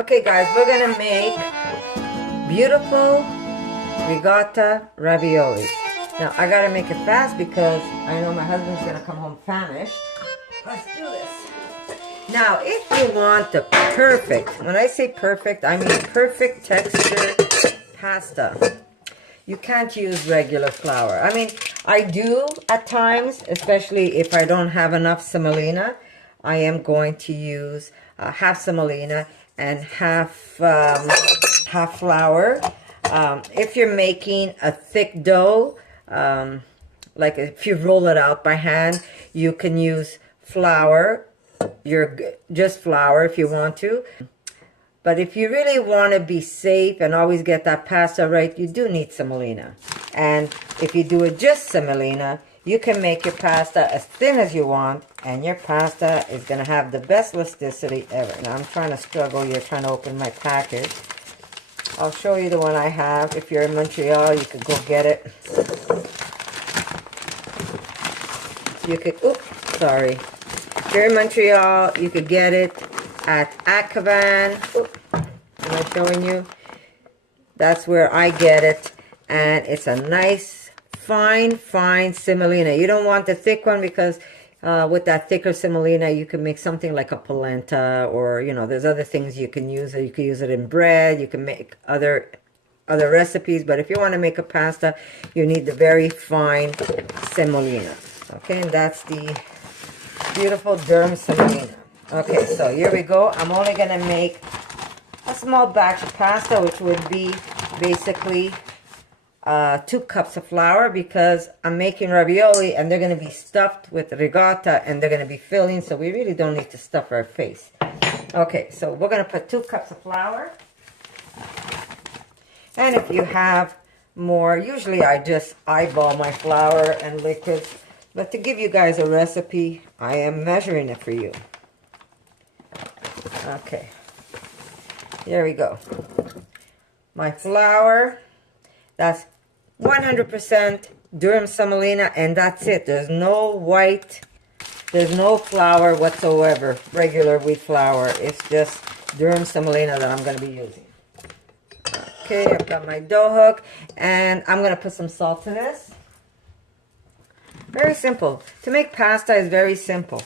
Okay guys, we're gonna make beautiful ricotta ravioli. Now I gotta make it fast because I know my husband's gonna come home famished. Let's do this. Now if you want the perfect, when I say perfect, I mean perfect texture pasta, you can't use regular flour. I mean, I do at times, especially if I don't have enough semolina. I am going to use half semolina and half flour. If you're making a thick dough, like if you roll it out by hand, you can use flour. Just flour if you want to. But if you really want to be safe and always get that pasta right, you do need semolina. And if you do it just semolina, you can make your pasta as thin as you want, and your pasta is going to have the best elasticity ever. Now I'm trying to struggle here, trying to open my package. I'll show you the one I have. If you're in Montreal, you could go get it. You could, oops, sorry. If you're in Montreal, you could get it at Akavan. Am I showing you? That's where I get it, and it's a nice fine semolina. You don't want the thick one because with that thicker semolina you can make something like a polenta, or you know, there's other things you can use. You can use it in bread, you can make other recipes, but if you want to make a pasta, you need the very fine semolina. Okay, and that's the beautiful Durham semolina. Okay, so here we go. I'm only going to make a small batch of pasta, which would be basically 2 cups of flour, because I'm making ravioli and they're going to be stuffed with ricotta and they're going to be filling, so we really don't need to stuff our face. Okay, so we're going to put 2 cups of flour. And if you have more, usually I just eyeball my flour and liquids, but to give you guys a recipe, I am measuring it for you. Okay, here we go. My flour, that's 100% Durham semolina, and that's it. There's no white, there's no flour whatsoever, regular wheat flour. It's just Durham semolina that I'm going to be using. Okay, I've got my dough hook, and I'm going to put some salt to this. Very simple. To make pasta is very simple.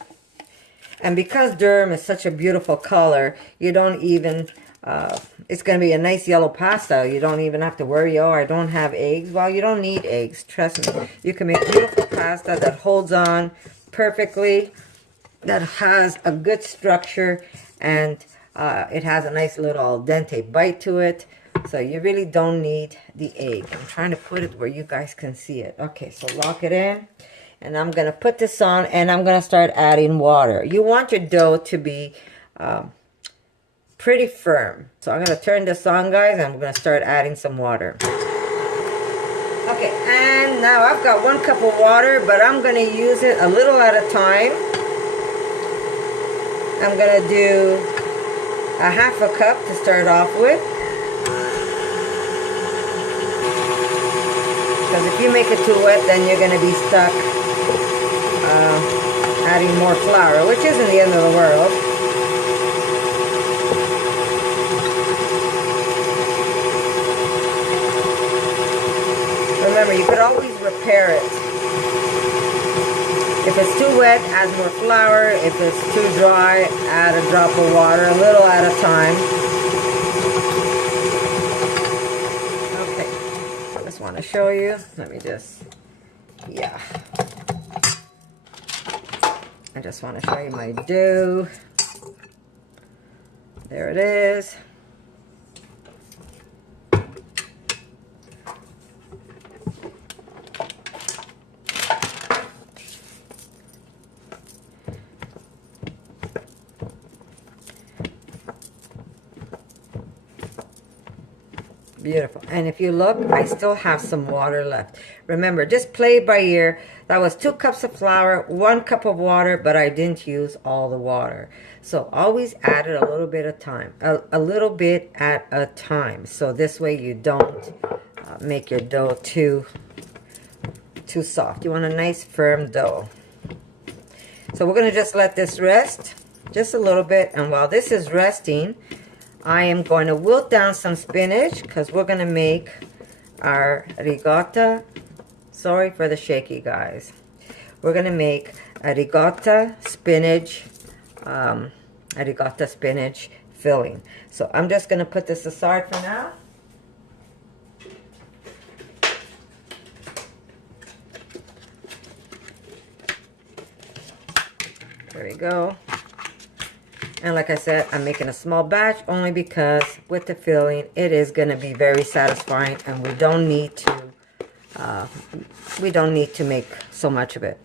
And because Durham is such a beautiful color, you don't even, it's going to be a nice yellow pasta. You don't even have to worry, oh, I don't have eggs. Well, you don't need eggs. Trust me. You can make beautiful pasta that holds on perfectly, that has a good structure, and it has a nice little al dente bite to it. So you really don't need the egg. I'm trying to put it where you guys can see it. Okay, so lock it in. And I'm going to put this on, and I'm going to start adding water. You want your dough to be pretty firm. So I'm going to turn this on, guys, and I'm going to start adding some water. Okay, and now I've got 1 cup of water, but I'm going to use it a little at a time. I'm going to do a half a cup to start off with. Because if you make it too wet, then you're going to be stuck adding more flour, which isn't the end of the world. Remember, you could always repair it. If it's too wet, add more flour. If it's too dry, add a drop of water, a little at a time. Okay, I just want to show you. Let me just, yeah. I just want to show you my dough. There it is. Beautiful. And if you look, I still have some water left. Remember, just play by ear. That was 2 cups of flour, 1 cup of water, but I didn't use all the water. So always add it a little bit at a time, a little bit at a time. So this way you don't make your dough too soft. You want a nice firm dough. So we're going to just let this rest just a little bit. And while this is resting, I am going to wilt down some spinach because we're going to make our ricotta. Sorry for the shaky, guys. We're going to make a ricotta spinach filling. So I'm just going to put this aside for now. There we go. And like I said, I'm making a small batch only because with the filling, it is going to be very satisfying, and we don't need to make so much of it.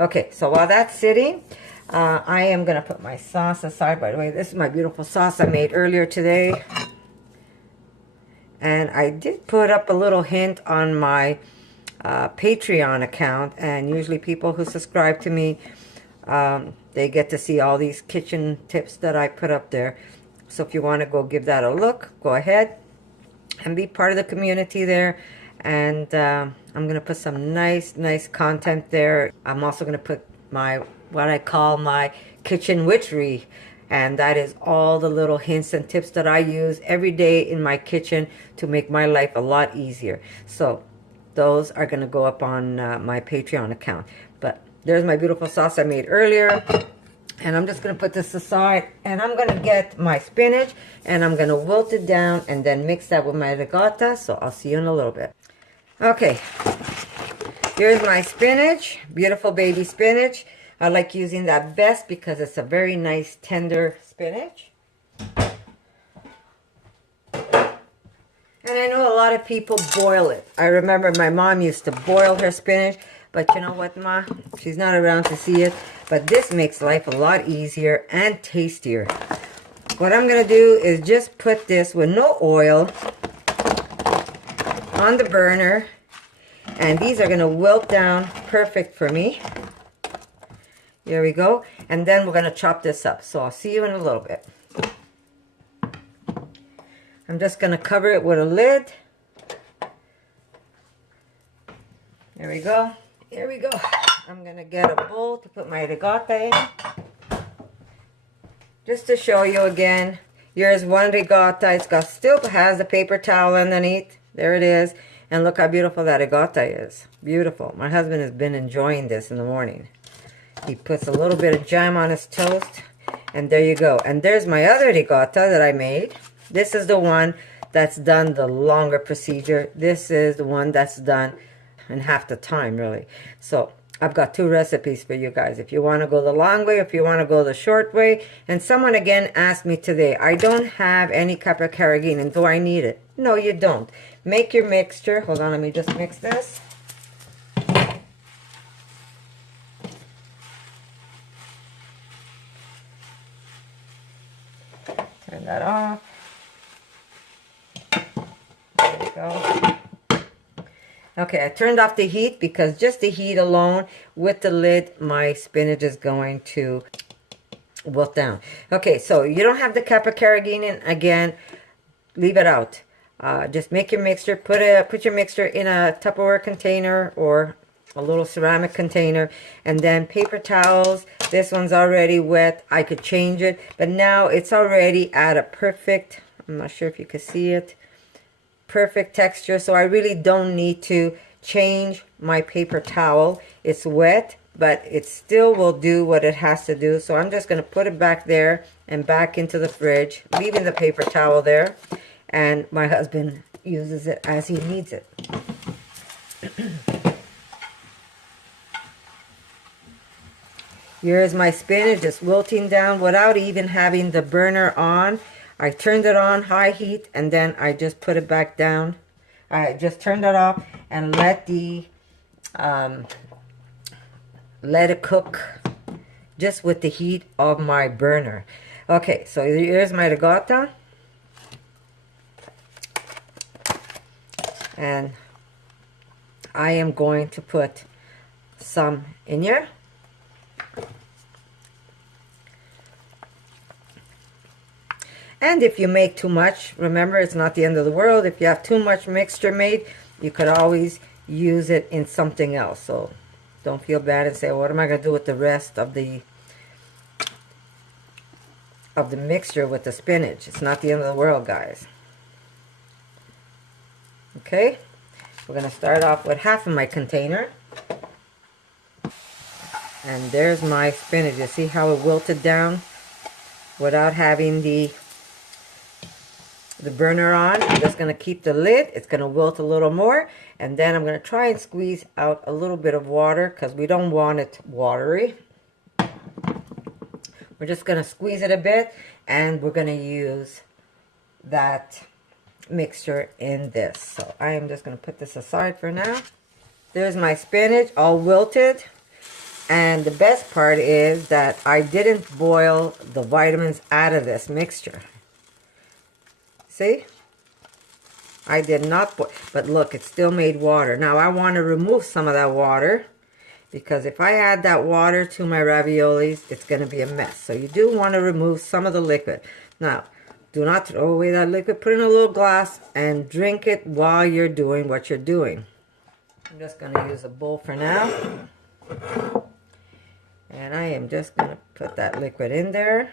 Okay, so while that's sitting, I am going to put my sauce aside. By the way, this is my beautiful sauce I made earlier today. And I did put up a little hint on my Patreon account, and usually people who subscribe to me, they get to see all these kitchen tips that I put up there. So if you want to go give that a look, go ahead and be part of the community there. And I'm going to put some nice content there. I'm also going to put what I call my kitchen witchery. And that is all the little hints and tips that I use every day in my kitchen to make my life a lot easier. So those are going to go up on my Patreon account. But there's my beautiful sauce I made earlier. And I'm just going to put this aside. And I'm going to get my spinach. And I'm going to wilt it down and then mix that with my ricotta. So I'll see you in a little bit. Okay. Here's my spinach. Beautiful baby spinach. I like using that best because it's a very nice tender spinach. And I know a lot of people boil it. I remember my mom used to boil her spinach. But you know what, Ma? She's not around to see it. But this makes life a lot easier and tastier. What I'm going to do is just put this with no oil on the burner. And these are going to wilt down perfect for me. Here we go. And then we're going to chop this up. So I'll see you in a little bit. I'm just going to cover it with a lid. There we go. Here we go. I'm going to get a bowl to put my ricotta in. Just to show you again, here's one ricotta. It's got still has the paper towel underneath. There it is. And look how beautiful that ricotta is. Beautiful. My husband has been enjoying this in the morning. He puts a little bit of jam on his toast. And there you go. And there's my other ricotta that I made. This is the one that's done the longer procedure. This is the one that's done in half the time, really. So I've got two recipes for you guys. If you want to go the long way, if you want to go the short way. And someone again asked me today, I don't have any copper carrageenan. Do I need it? No, you don't. Make your mixture. Hold on, let me just mix this. Turn that off. There we go. Okay, I turned off the heat because just the heat alone with the lid, my spinach is going to wilt down. Okay, so you don't have the copper carrageenan, again, leave it out. Just make your mixture, put your mixture in a Tupperware container or a little ceramic container, and then paper towels. This one's already wet. I could change it, but now it's already at a perfect, I'm not sure if you can see it, perfect texture. So I really don't need to change my paper towel. It's wet, but it still will do what it has to do. So I'm just going to put it back there and back into the fridge, leaving the paper towel there. And my husband uses it as he needs it. Here's my spinach just wilting down without even having the burner on. I turned it on high heat and then I just put it back down. I just turned it off and let it cook just with the heat of my burner. Okay, so here's my ricotta. And I am going to put some in here. And if you make too much, remember, it's not the end of the world. If you have too much mixture made, you could always use it in something else. So don't feel bad and say, what am I going to do with the rest of the of the mixture with the spinach. It's not the end of the world, guys. Okay, we're going to start off with half of my container. And there's my spinach. You see how it wilted down without having the burner on. I'm just going to keep the lid. It's going to wilt a little more. And then I'm going to try and squeeze out a little bit of water because we don't want it watery. We're just going to squeeze it a bit, and we're going to use that mixture in this. So I am just going to put this aside for now. There's my spinach all wilted. And the best part is that I didn't boil the vitamins out of this mixture. See? I did not boil, but look, it still made water. Now I want to remove some of that water, because if I add that water to my raviolis, it's going to be a mess. So you do want to remove some of the liquid. Now, do not throw away that liquid. Put it in a little glass and drink it while you're doing what you're doing. I'm just going to use a bowl for now. And I am just going to put that liquid in there.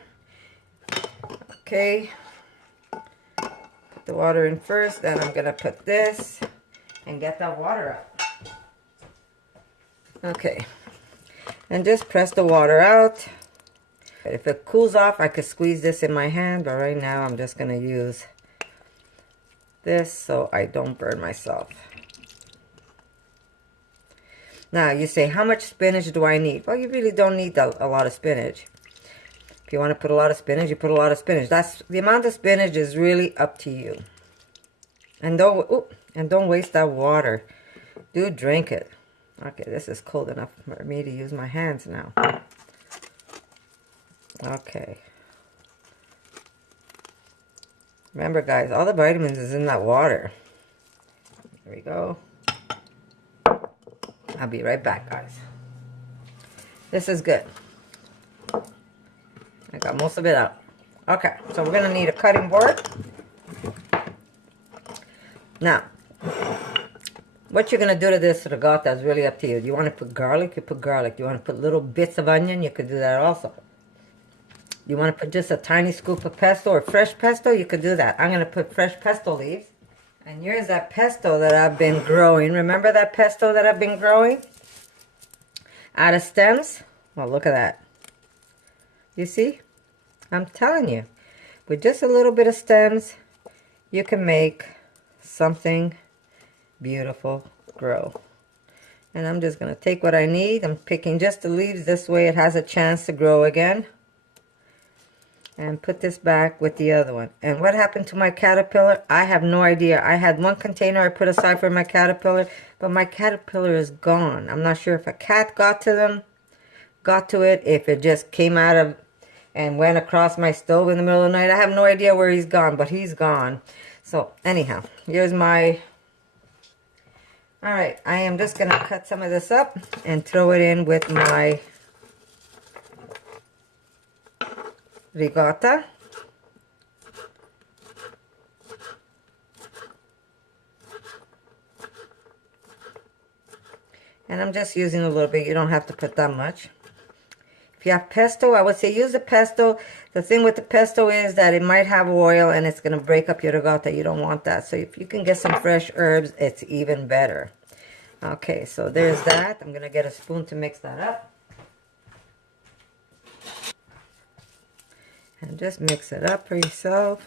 Okay. Put the water in first, then I'm going to put this and get that water out. Okay. And just press the water out. If it cools off, I could squeeze this in my hand, but right now I'm just going to use this so I don't burn myself. Now, you say, how much spinach do I need? Well, you really don't need a lot of spinach. If you want to put a lot of spinach, you put a lot of spinach. That's the amount of spinach is really up to you. And don't waste that water. Do drink it. Okay, this is cold enough for me to use my hands now. Okay. Remember, guys, all the vitamins is in that water. There we go. I'll be right back, guys. This is good. I got most of it out. Okay, so we're going to need a cutting board. Now, what you're going to do to this ricotta is really up to you. Do you want to put garlic? You put garlic. Do you want to put little bits of onion? You could do that also. You want to put just a tiny scoop of pesto or fresh pesto? You could do that. I'm going to put fresh pesto leaves. And here's that pesto that I've been growing. Remember that pesto that I've been growing? Out of stems? Well, look at that. You see? I'm telling you. With just a little bit of stems, you can make something beautiful grow. And I'm just going to take what I need. I'm picking just the leaves. This way it has a chance to grow again. And put this back with the other one. And what happened to my caterpillar? I have no idea. I had one container I put aside for my caterpillar, but my caterpillar is gone. I'm not sure if a cat got to it, if it just came out of and went across my stove in the middle of the night. I have no idea where he's gone, but he's gone. So anyhow, here's my... Alright, I am just going to cut some of this up and throw it in with my ricotta. And I'm just using a little bit. You don't have to put that much. If you have pesto, I would say use the pesto. The thing with the pesto is that it might have oil and it's going to break up your ricotta. You don't want that. So if you can get some fresh herbs, it's even better. Okay, so there's that. I'm going to get a spoon to mix that up. And just mix it up for yourself.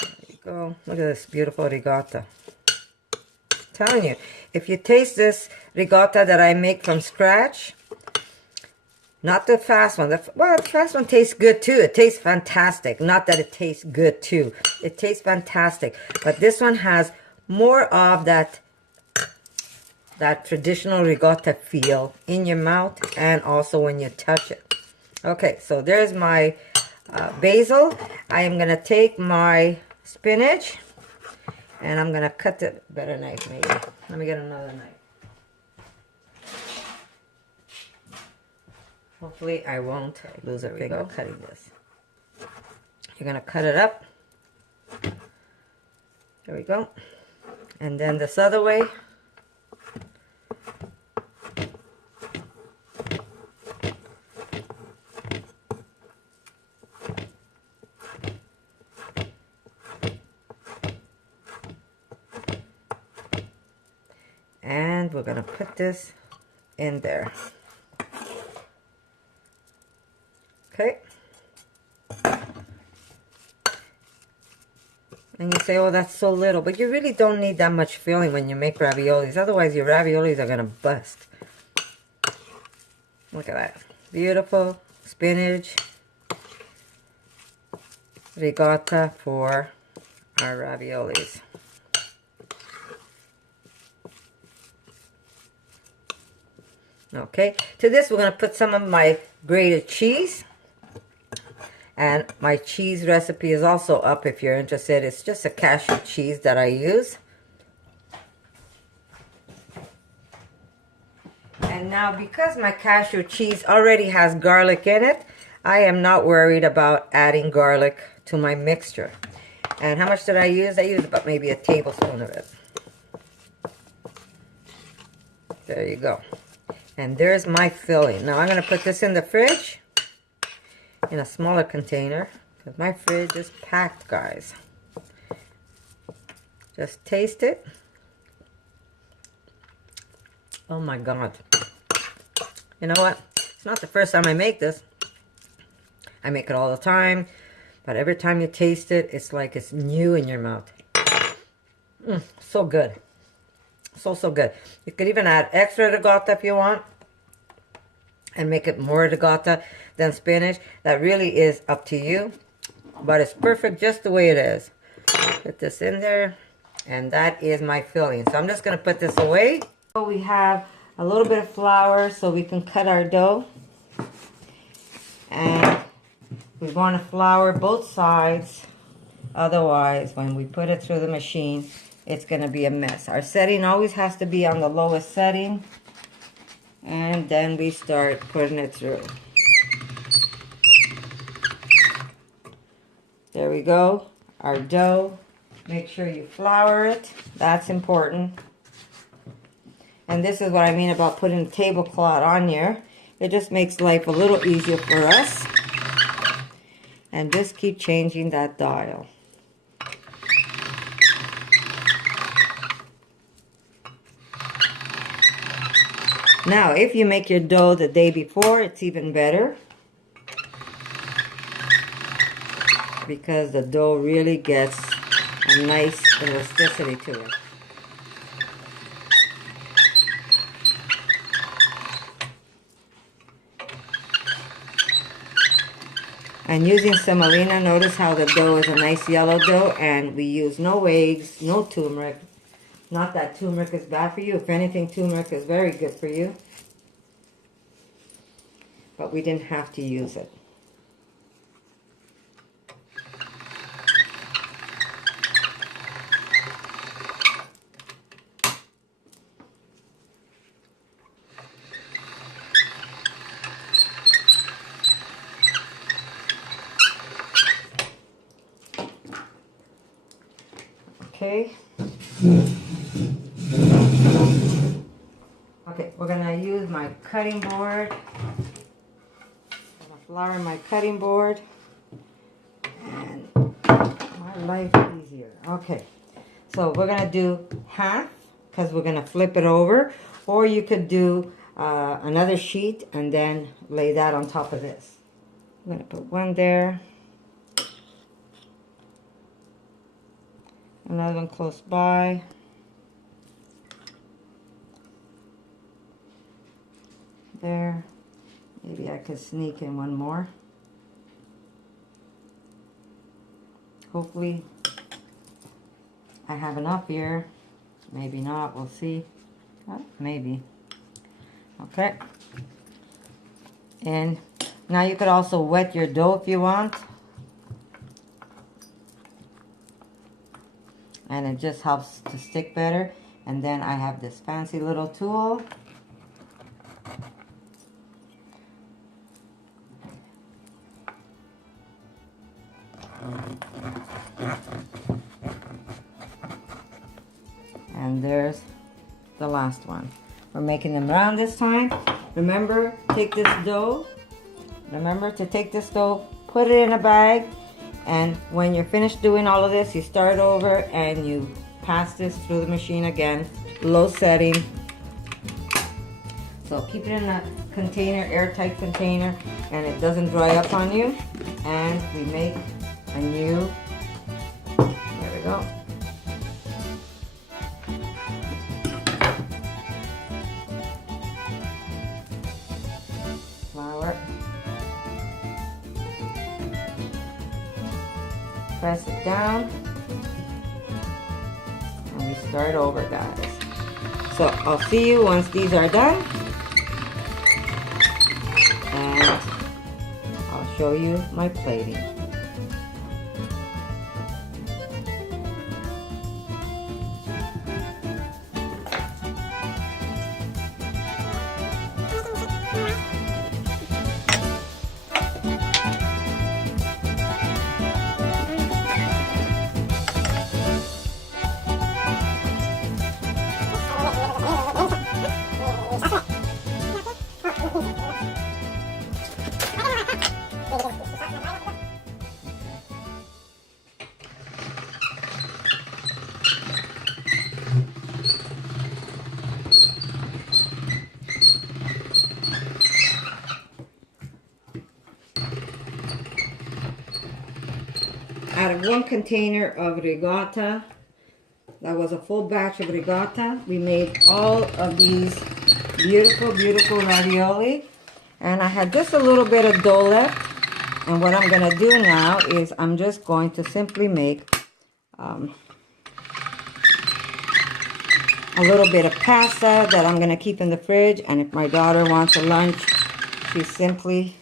There you go. Look at this beautiful ricotta. I'm telling you, if you taste this ricotta that I make from scratch, not the fast one. Well, the fast one tastes good too. It tastes fantastic. Not that it tastes good too. It tastes fantastic. But this one has more of that traditional ricotta feel in your mouth and also when you touch it. Okay, so there's my basil. I am going to take my spinach and I'm going to cut the better knife maybe. Let me get another knife. Hopefully I won't lose a finger cutting this. You're going to cut it up. There we go. And then this other way. And we're gonna put this in there. Okay. And you say, oh, that's so little. But you really don't need that much filling when you make raviolis. Otherwise, your raviolis are going to bust. Look at that. Beautiful spinach ricotta for our raviolis. Okay. To this, we're going to put some of my grated cheese. And my cheese recipe is also up if you're interested. It's just a cashew cheese that I use. And now because my cashew cheese already has garlic in it, I am not worried about adding garlic to my mixture. And how much did I use? I used about maybe a tablespoon of it. There you go. And there's my filling. Now I'm going to put this in the fridge. In a smaller container, because my fridge is packed, guys. Just taste it. Oh my God. You know what? It's not the first time I make this. I make it all the time, but every time you taste it, it's like it's new in your mouth. So good. So good. You could even add extra ricotta if you want, and make it more ricotta than spinach. That really is up to you, but it's perfect just the way it is. Put this in there, and that is my filling. So I'm just going to put this away. So we have a little bit of flour so we can cut our dough, and we want to flour both sides, otherwise when we put it through the machine it's going to be a mess. Our setting always has to be on the lowest setting, and then we start putting it through. There we go, our dough. Make sure you flour it, that's important. And this is what I mean about putting a tablecloth on here. It just makes life a little easier for us. And just keep changing that dial. Now, if you make your dough the day before, it's even better, because the dough really gets a nice elasticity to it. And using semolina, notice how the dough is a nice yellow dough, and we use no eggs, no turmeric. Not that turmeric is bad for you. If anything, turmeric is very good for you. But we didn't have to use it. Okay. Okay, we're gonna use my cutting board. I'm gonna flour my cutting board and my life easier. Okay, so we're gonna do half because we're gonna flip it over, or you could do another sheet and then lay that on top of this. I'm gonna put one there. Another one close by. There. Maybe I could sneak in one more. Hopefully I have enough here. Maybe not, we'll see. Oh, maybe. Okay. And now you could also wet your dough if you want. And it just helps to stick better. And then I have this fancy little tool. And there's the last one. We're making them round this time. Remember, take this dough. Remember to take this dough, put it in a bag. And when you're finished doing all of this, you start over and you pass this through the machine again, low setting, So keep it in a container, airtight container, and it doesn't dry up on you. And we make a new, there we go. Flour. Press it down. And we start over, guys. So I'll see you once these are done. And I'll show you my plating. Out of 1 container of ricotta, that was a full batch of ricotta, we made all of these beautiful, beautiful ravioli. And I had just a little bit of dough left. And what I'm going to do now is I'm just going to simply make a little bit of pasta that I'm going to keep in the fridge. And if my daughter wants a lunch, she simply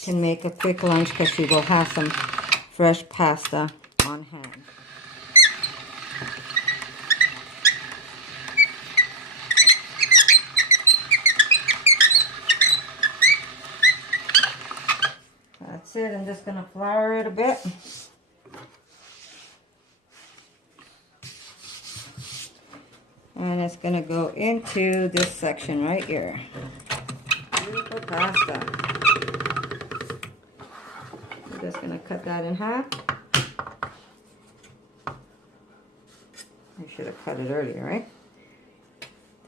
can make a quick lunch because she will have some fresh pasta on hand. That's it. I'm just going to flour it a bit. And it's going to go into this section right here. Beautiful pasta. I'm just going to cut that in half. I should have cut it earlier, right?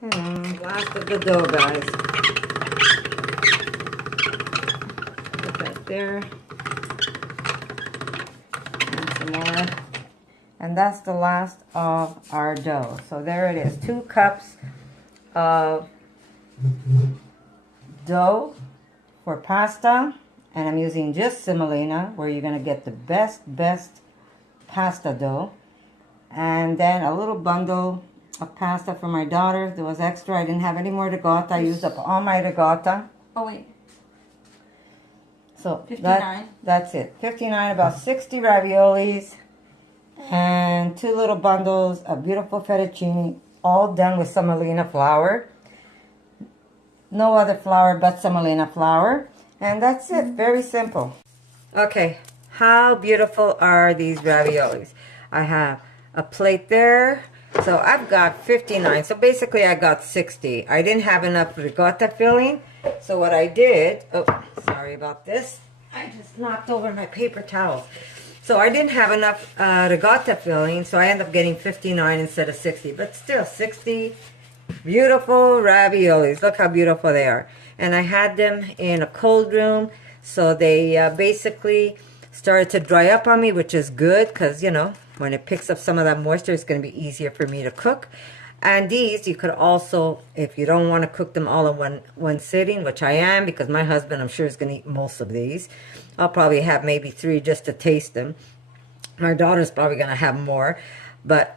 Ta-da. Last of the dough, guys. Put that there. And some more. And that's the last of our dough. So there it is. 2 cups of dough for pasta. And I'm using just semolina, where you're going to get the best pasta dough. And then a little bundle of pasta for my daughter. There was extra. I didn't have any more ricotta. I used up all my ricotta. Oh, wait. So 59. That's it. 59, about 60 raviolis. And 2 little bundles of beautiful fettuccine, all done with semolina flour. No other flour but semolina flour. And that's it. Very simple. Okay, how beautiful are these raviolis? I have a plate there. So I've got 59. So basically I got 60. I didn't have enough ricotta filling. So what I did, oh, sorry about this. I just knocked over my paper towels. So I didn't have enough ricotta filling. So I ended up getting 59 instead of 60. But still 60 beautiful raviolis. Look how beautiful they are. And I had them in a cold room, so they basically started to dry up on me, which is good because, you know, when it picks up some of that moisture, it's going to be easier for me to cook. And these, you could also, if you don't want to cook them all in one sitting, which I am, because my husband, I'm sure, is going to eat most of these. I'll probably have maybe 3 just to taste them. My daughter's probably going to have more, but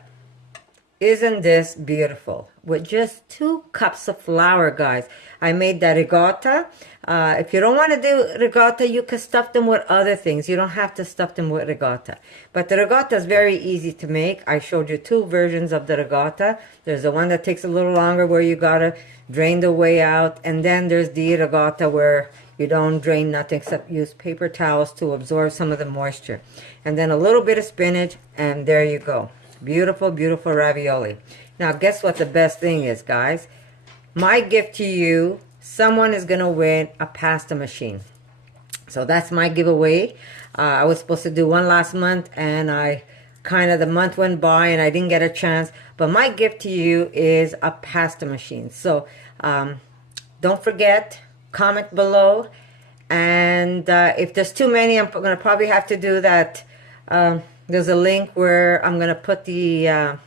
isn't this beautiful? With just 2 cups of flour, guys. I made that ricotta. If you don't want to do ricotta, you can stuff them with other things. You don't have to stuff them with ricotta. But the ricotta is very easy to make. I showed you 2 versions of the ricotta. There's the one that takes a little longer where you gotta drain the whey out. And then there's the ricotta where you don't drain nothing except use paper towels to absorb some of the moisture. And then a little bit of spinach, and there you go. Beautiful, beautiful ravioli. Now, guess what the best thing is, guys? My gift to you, someone is going to win a pasta machine. So that's my giveaway. I was supposed to do one last month, and the month went by, and I didn't get a chance. But my gift to you is a pasta machine. So don't forget, comment below. And if there's too many, I'm going to probably have to do that. There's a link where I'm going to put the,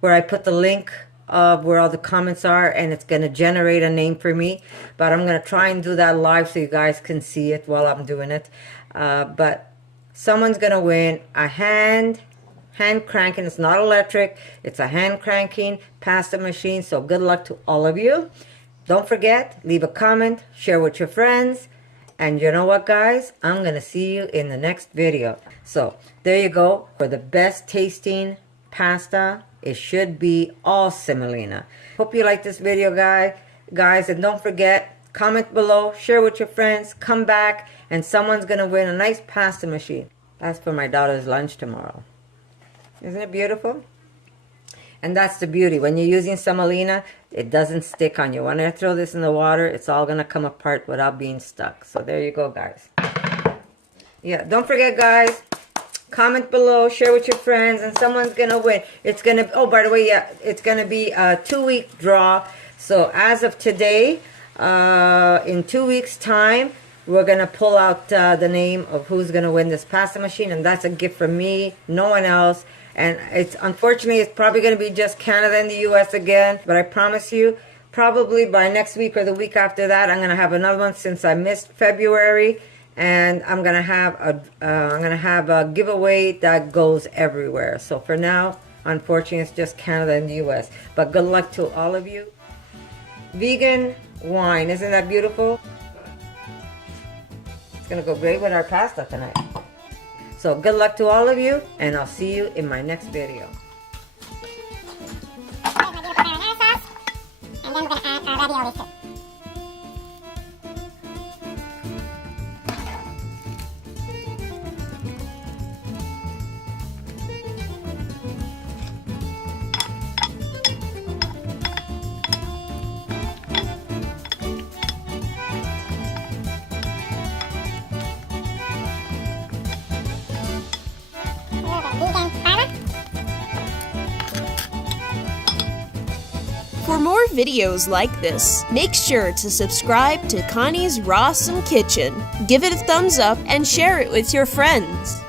where I put the link of where all the comments are, and it's going to generate a name for me. But I'm going to try and do that live so you guys can see it while I'm doing it. But someone's going to win a hand cranking. It's not electric. It's a hand cranking pasta machine. So good luck to all of you. Don't forget, leave a comment, share with your friends. And you know what, guys? I'm going to see you in the next video. So there you go. For the best tasting pasta, it should be all semolina. Hope you like this video, guys. And don't forget, comment below, share with your friends, come back, and someone's going to win a nice pasta machine. That's for my daughter's lunch tomorrow. Isn't it beautiful? And that's the beauty. When you're using semolina, it doesn't stick on you. When I throw this in the water, it's all going to come apart without being stuck. So there you go, guys. Yeah, don't forget, guys, comment below, share with your friends, and someone's going to win. It's going to, oh, by the way, yeah, it's going to be a 2-week draw. So as of today, in 2 weeks' time, we're going to pull out the name of who's going to win this pasta machine. And that's a gift from me, no one else. And it's unfortunately, it's probably going to be just Canada and the US again. But I promise you, probably by next week or the week after that, I'm going to have another one since I missed February. And I'm going to have a giveaway that goes everywhere. So for now, unfortunately, it's just Canada and the US. But good luck to all of you. Vegan wine, isn't that beautiful? It's going to go great with our pasta tonight. So good luck to all of you, and I'll see you in my next video. And then we're going to add our ravioli too. For more videos like this, make sure to subscribe to Connie's Rawesome Kitchen, give it a thumbs up, and share it with your friends.